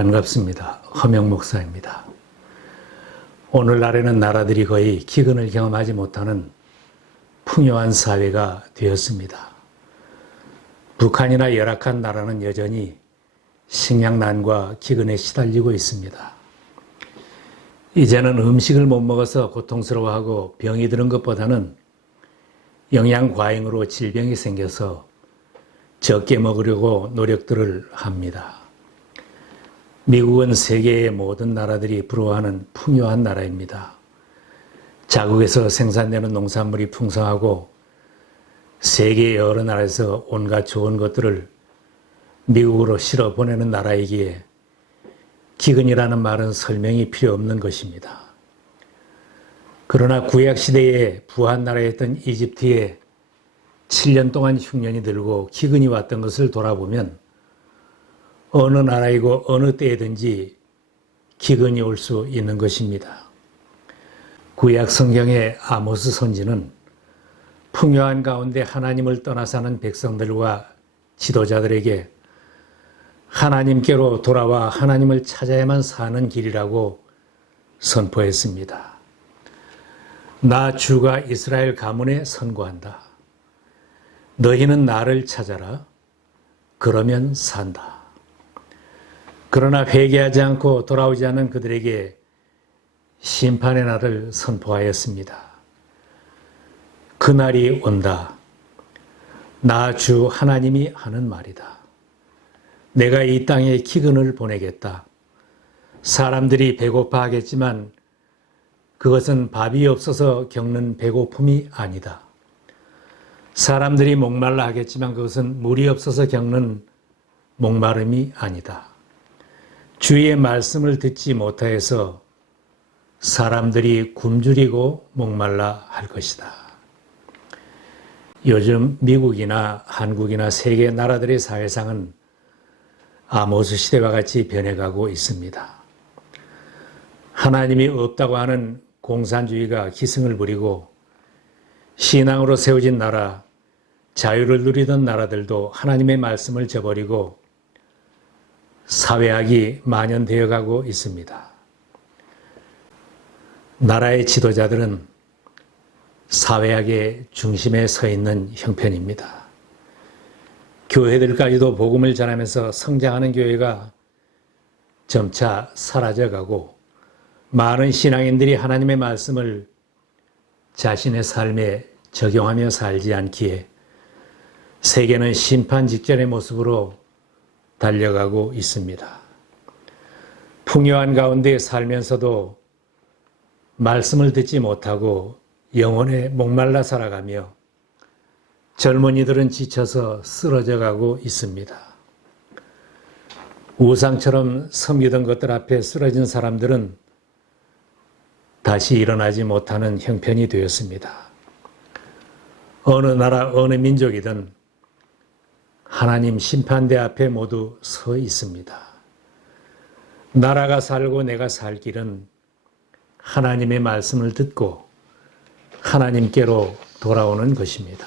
반갑습니다. 허명 목사입니다. 오늘날에는 나라들이 거의 기근을 경험하지 못하는 풍요한 사회가 되었습니다. 북한이나 열악한 나라는 여전히 식량난과 기근에 시달리고 있습니다. 이제는 음식을 못 먹어서 고통스러워하고 병이 드는 것보다는 영양 과잉으로 질병이 생겨서 적게 먹으려고 노력들을 합니다. 미국은 세계의 모든 나라들이 부러워하는 풍요한 나라입니다. 자국에서 생산되는 농산물이 풍성하고 세계 여러 나라에서 온갖 좋은 것들을 미국으로 실어 보내는 나라이기에 기근이라는 말은 설명이 필요 없는 것입니다. 그러나 구약시대에 부한나라였던 이집트에 7년 동안 흉년이 들고 기근이 왔던 것을 돌아보면 어느 나라이고 어느 때에든지 기근이 올 수 있는 것입니다. 구약 성경의 아모스 선지는 풍요한 가운데 하나님을 떠나 사는 백성들과 지도자들에게 하나님께로 돌아와 하나님을 찾아야만 사는 길이라고 선포했습니다. 나 주가 이스라엘 가문에 선고한다. 너희는 나를 찾아라. 그러면 산다. 그러나 회개하지 않고 돌아오지 않은 그들에게 심판의 날을 선포하였습니다. 그날이 온다. 나 주 하나님이 하는 말이다. 내가 이 땅에 기근을 보내겠다. 사람들이 배고파하겠지만 그것은 밥이 없어서 겪는 배고픔이 아니다. 사람들이 목말라 하겠지만 그것은 물이 없어서 겪는 목마름이 아니다. 주의 말씀을 듣지 못하여서 사람들이 굶주리고 목말라 할 것이다. 요즘 미국이나 한국이나 세계 나라들의 사회상은 아모스 시대와 같이 변해가고 있습니다. 하나님이 없다고 하는 공산주의가 기승을 부리고 신앙으로 세워진 나라, 자유를 누리던 나라들도 하나님의 말씀을 저버리고 사회학이 만연되어 가고 있습니다. 나라의 지도자들은 사회학의 중심에 서 있는 형편입니다. 교회들까지도 복음을 전하면서 성장하는 교회가 점차 사라져가고 많은 신앙인들이 하나님의 말씀을 자신의 삶에 적용하며 살지 않기에 세계는 심판 직전의 모습으로 달려가고 있습니다. 풍요한 가운데 살면서도 말씀을 듣지 못하고 영혼에 목말라 살아가며 젊은이들은 지쳐서 쓰러져 가고 있습니다. 우상처럼 섬기던 것들 앞에 쓰러진 사람들은 다시 일어나지 못하는 형편이 되었습니다. 어느 나라, 어느 민족이든 하나님 심판대 앞에 모두 서 있습니다. 나라가 살고 내가 살 길은 하나님의 말씀을 듣고 하나님께로 돌아오는 것입니다.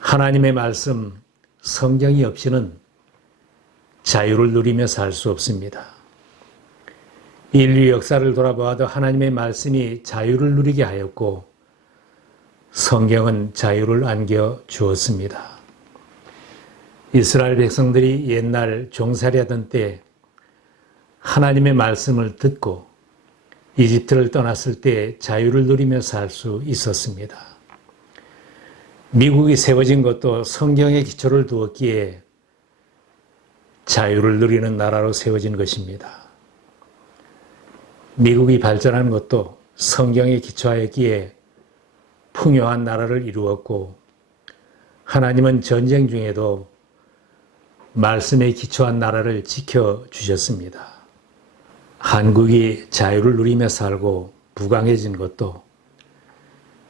하나님의 말씀, 성경이 없이는 자유를 누리며 살 수 없습니다. 인류 역사를 돌아보아도 하나님의 말씀이 자유를 누리게 하였고 성경은 자유를 안겨 주었습니다. 이스라엘 백성들이 옛날 종살이하던 때 하나님의 말씀을 듣고 이집트를 떠났을 때 자유를 누리며 살 수 있었습니다. 미국이 세워진 것도 성경의 기초를 두었기에 자유를 누리는 나라로 세워진 것입니다. 미국이 발전한 것도 성경에 기초하였기에 풍요한 나라를 이루었고 하나님은 전쟁 중에도 말씀에 기초한 나라를 지켜주셨습니다. 한국이 자유를 누리며 살고 부강해진 것도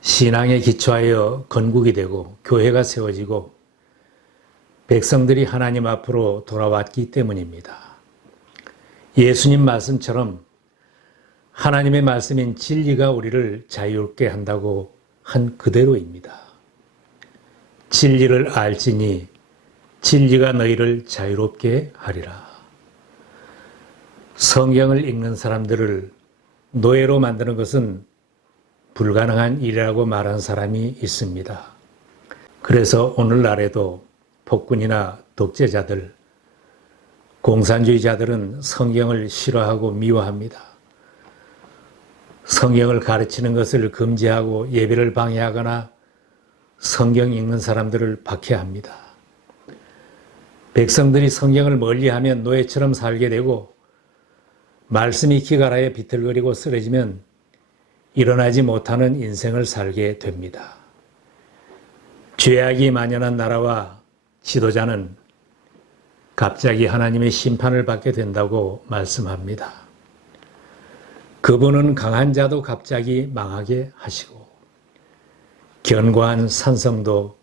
신앙에 기초하여 건국이 되고 교회가 세워지고 백성들이 하나님 앞으로 돌아왔기 때문입니다. 예수님 말씀처럼 하나님의 말씀인 진리가 우리를 자유롭게 한다고 한 그대로입니다. 진리를 알지니 진리가 너희를 자유롭게 하리라. 성경을 읽는 사람들을 노예로 만드는 것은 불가능한 일이라고 말한 사람이 있습니다. 그래서 오늘날에도 폭군이나 독재자들, 공산주의자들은 성경을 싫어하고 미워합니다. 성경을 가르치는 것을 금지하고 예배를 방해하거나 성경 읽는 사람들을 박해합니다. 백성들이 성경을 멀리하면 노예처럼 살게 되고 말씀이 기갈하여 비틀거리고 쓰러지면 일어나지 못하는 인생을 살게 됩니다. 죄악이 만연한 나라와 지도자는 갑자기 하나님의 심판을 받게 된다고 말씀합니다. 그분은 강한 자도 갑자기 망하게 하시고 견고한 산성도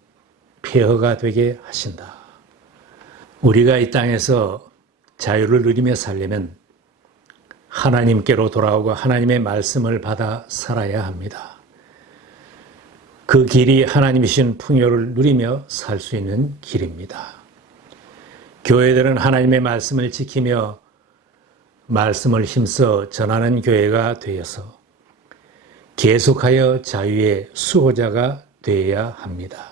폐허가 되게 하신다. 우리가 이 땅에서 자유를 누리며 살려면 하나님께로 돌아오고 하나님의 말씀을 받아 살아야 합니다. 그 길이 하나님이신 풍요를 누리며 살 수 있는 길입니다. 교회들은 하나님의 말씀을 지키며 말씀을 힘써 전하는 교회가 되어서 계속하여 자유의 수호자가 되어야 합니다.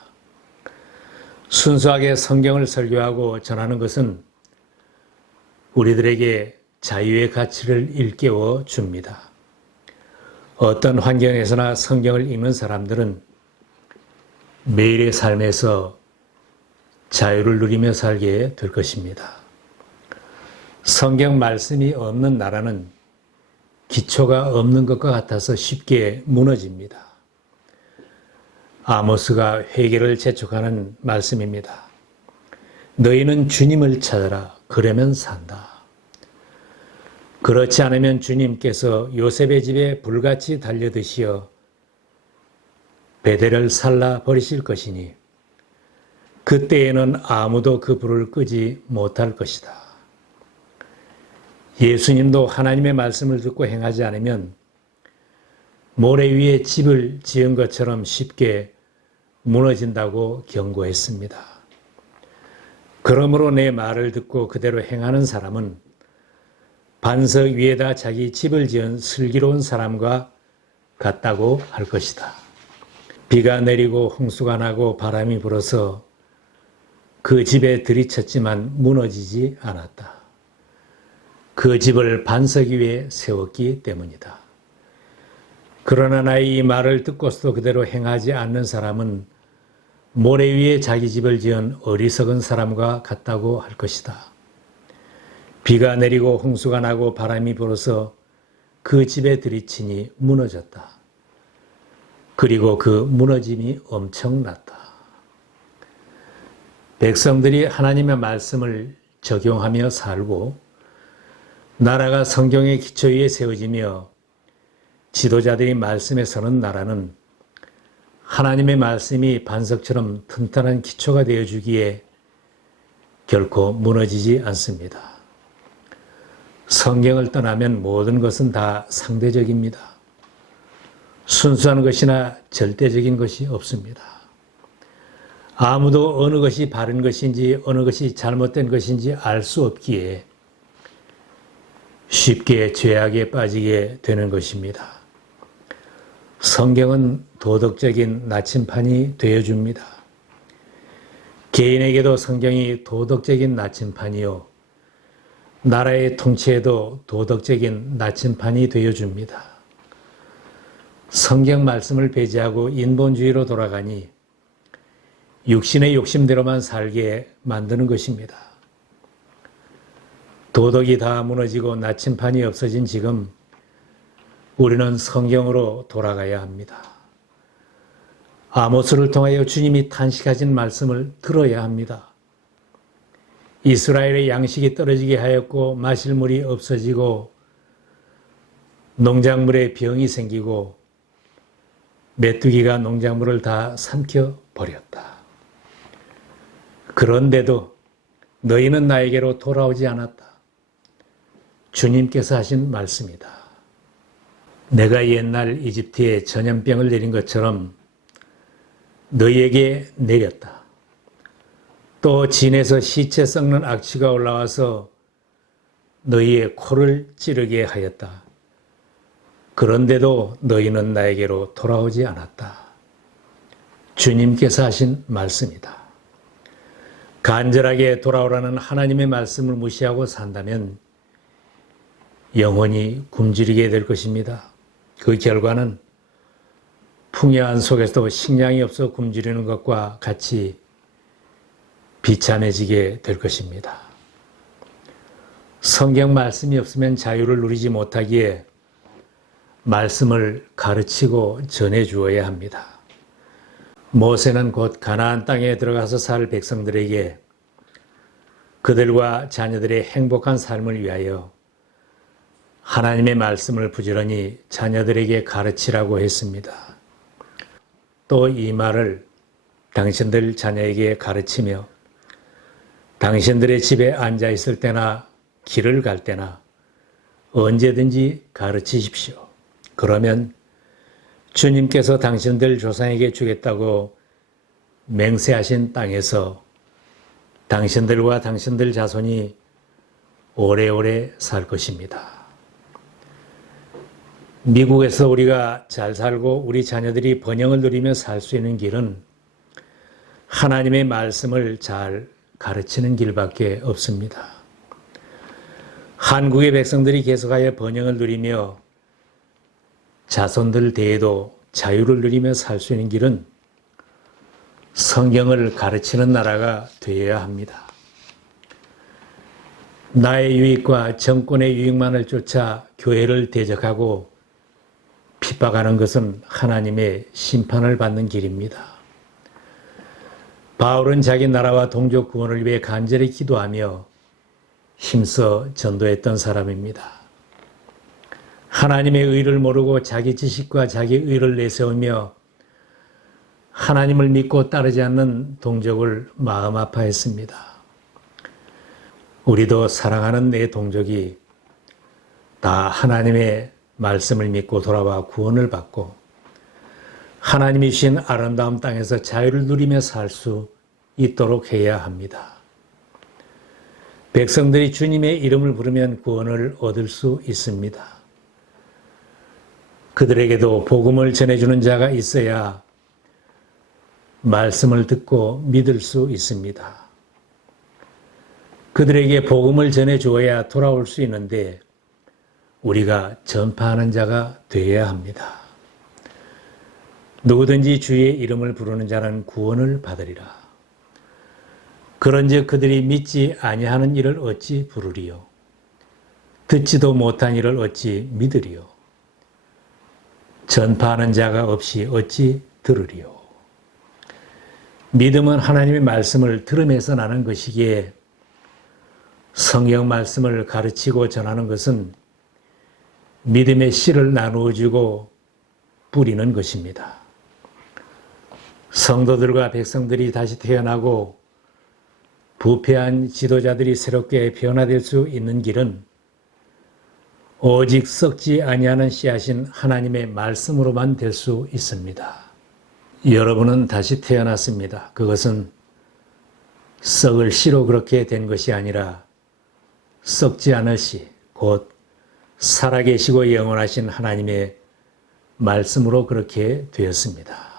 순수하게 성경을 설교하고 전하는 것은 우리들에게 자유의 가치를 일깨워 줍니다. 어떤 환경에서나 성경을 읽는 사람들은 매일의 삶에서 자유를 누리며 살게 될 것입니다. 성경 말씀이 없는 나라는 기초가 없는 것과 같아서 쉽게 무너집니다. 아모스가 회개를 재촉하는 말씀입니다. 너희는 주님을 찾아라. 그러면 산다. 그렇지 않으면 주님께서 요셉의 집에 불같이 달려드시어 베델을 살라 버리실 것이니 그때에는 아무도 그 불을 끄지 못할 것이다. 예수님도 하나님의 말씀을 듣고 행하지 않으면 모래 위에 집을 지은 것처럼 쉽게 무너진다고 경고했습니다. 그러므로 내 말을 듣고 그대로 행하는 사람은 반석 위에다 자기 집을 지은 슬기로운 사람과 같다고 할 것이다. 비가 내리고 홍수가 나고 바람이 불어서 그 집에 들이쳤지만 무너지지 않았다. 그 집을 반석 위에 세웠기 때문이다. 그러나 나의 이 말을 듣고서도 그대로 행하지 않는 사람은 모래 위에 자기 집을 지은 어리석은 사람과 같다고 할 것이다. 비가 내리고 홍수가 나고 바람이 불어서 그 집에 들이치니 무너졌다. 그리고 그 무너짐이 엄청났다. 백성들이 하나님의 말씀을 적용하며 살고 나라가 성경의 기초 위에 세워지며 지도자들이 말씀에 서는 나라는 하나님의 말씀이 반석처럼 튼튼한 기초가 되어주기에 결코 무너지지 않습니다. 성경을 떠나면 모든 것은 다 상대적입니다. 순수한 것이나 절대적인 것이 없습니다. 아무도 어느 것이 바른 것인지 어느 것이 잘못된 것인지 알 수 없기에 쉽게 죄악에 빠지게 되는 것입니다. 성경은 도덕적인 나침판이 되어줍니다. 개인에게도 성경이 도덕적인 나침판이요 나라의 통치에도 도덕적인 나침판이 되어줍니다. 성경 말씀을 배제하고 인본주의로 돌아가니 육신의 욕심대로만 살게 만드는 것입니다. 도덕이 다 무너지고 나침판이 없어진 지금 우리는 성경으로 돌아가야 합니다. 아모스를 통하여 주님이 탄식하신 말씀을 들어야 합니다. 이스라엘의 양식이 떨어지게 하였고 마실 물이 없어지고 농작물에 병이 생기고 메뚜기가 농작물을 다 삼켜버렸다. 그런데도 너희는 나에게로 돌아오지 않았다. 주님께서 하신 말씀이다. 내가 옛날 이집트에 전염병을 내린 것처럼 너희에게 내렸다. 또 진에서 시체 썩는 악취가 올라와서 너희의 코를 찌르게 하였다. 그런데도 너희는 나에게로 돌아오지 않았다. 주님께서 하신 말씀이다. 간절하게 돌아오라는 하나님의 말씀을 무시하고 산다면 영원히 굶주리게 될 것입니다. 그 결과는 풍요한 속에서도 식량이 없어 굶주리는 것과 같이 비참해지게 될 것입니다. 성경 말씀이 없으면 자유를 누리지 못하기에 말씀을 가르치고 전해 주어야 합니다. 모세는 곧 가나안 땅에 들어가서 살 백성들에게 그들과 자녀들의 행복한 삶을 위하여 하나님의 말씀을 부지런히 자녀들에게 가르치라고 했습니다. 또 이 말을 당신들 자녀에게 가르치며 당신들의 집에 앉아 있을 때나 길을 갈 때나 언제든지 가르치십시오. 그러면 주님께서 당신들 조상에게 주겠다고 맹세하신 땅에서 당신들과 당신들 자손이 오래오래 살 것입니다. 미국에서 우리가 잘 살고 우리 자녀들이 번영을 누리며 살 수 있는 길은 하나님의 말씀을 잘 가르치는 길밖에 없습니다. 한국의 백성들이 계속하여 번영을 누리며 자손들 대에도 자유를 누리며 살 수 있는 길은 성경을 가르치는 나라가 되어야 합니다. 나의 유익과 정권의 유익만을 쫓아 교회를 대적하고 핍박하는 것은 하나님의 심판을 받는 길입니다. 바울은 자기 나라와 동족 구원을 위해 간절히 기도하며 힘써 전도했던 사람입니다. 하나님의 의를 모르고 자기 지식과 자기 의를 내세우며 하나님을 믿고 따르지 않는 동족을 마음 아파했습니다. 우리도 사랑하는 내 동족이 다 하나님의 말씀을 믿고 돌아와 구원을 받고 하나님이 주신 아름다운 땅에서 자유를 누리며 살 수 있도록 해야 합니다. 백성들이 주님의 이름을 부르면 구원을 얻을 수 있습니다. 그들에게도 복음을 전해주는 자가 있어야 말씀을 듣고 믿을 수 있습니다. 그들에게 복음을 전해주어야 돌아올 수 있는데 우리가 전파하는 자가 되어야 합니다. 누구든지 주의 이름을 부르는 자는 구원을 받으리라. 그런즉 그들이 믿지 아니하는 일을 어찌 부르리요? 듣지도 못한 일을 어찌 믿으리요? 전파하는 자가 없이 어찌 들으리요? 믿음은 하나님의 말씀을 들음에서 나는 것이기에 성경 말씀을 가르치고 전하는 것은 믿음의 씨를 나누어 주고 뿌리는 것입니다. 성도들과 백성들이 다시 태어나고 부패한 지도자들이 새롭게 변화될 수 있는 길은 오직 썩지 아니하는 씨앗인 하나님의 말씀으로만 될 수 있습니다. 여러분은 다시 태어났습니다. 그것은 썩을 씨로 그렇게 된 것이 아니라 썩지 않을 씨, 곧 살아계시고 영원하신 하나님의 말씀으로 그렇게 되었습니다.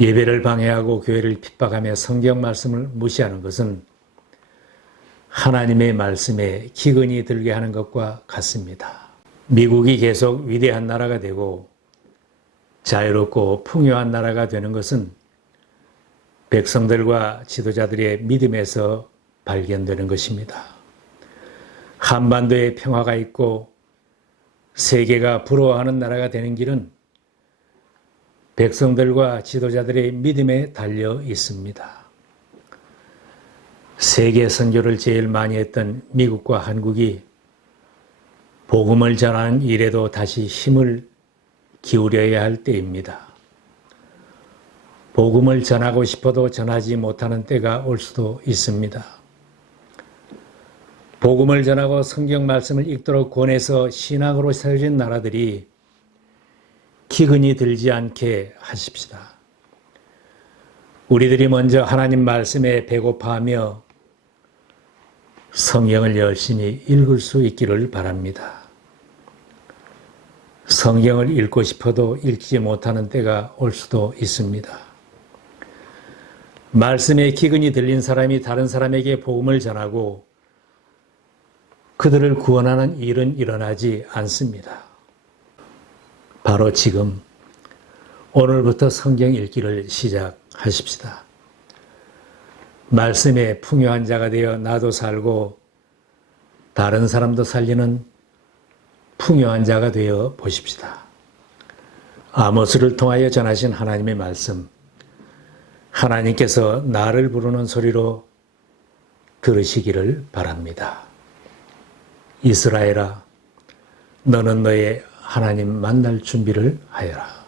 예배를 방해하고 교회를 핍박하며 성경 말씀을 무시하는 것은 하나님의 말씀에 기근이 들게 하는 것과 같습니다. 미국이 계속 위대한 나라가 되고 자유롭고 풍요한 나라가 되는 것은 백성들과 지도자들의 믿음에서 발견되는 것입니다. 한반도에 평화가 있고 세계가 부러워하는 나라가 되는 길은 백성들과 지도자들의 믿음에 달려 있습니다. 세계 선교를 제일 많이 했던 미국과 한국이 복음을 전하는 일에도 다시 힘을 기울여야 할 때입니다. 복음을 전하고 싶어도 전하지 못하는 때가 올 수도 있습니다. 복음을 전하고 성경 말씀을 읽도록 권해서 신앙으로 세워진 나라들이 기근이 들지 않게 하십시다. 우리들이 먼저 하나님 말씀에 배고파하며 성경을 열심히 읽을 수 있기를 바랍니다. 성경을 읽고 싶어도 읽지 못하는 때가 올 수도 있습니다. 말씀에 기근이 들린 사람이 다른 사람에게 복음을 전하고 그들을 구원하는 일은 일어나지 않습니다. 바로 지금 오늘부터 성경 읽기를 시작하십시다. 말씀에 풍요한 자가 되어 나도 살고 다른 사람도 살리는 풍요한 자가 되어 보십시다. 아모스를 통하여 전하신 하나님의 말씀, 하나님께서 나를 부르는 소리로 들으시기를 바랍니다. 이스라엘아, 너는 너의 하나님 만날 준비를 하여라.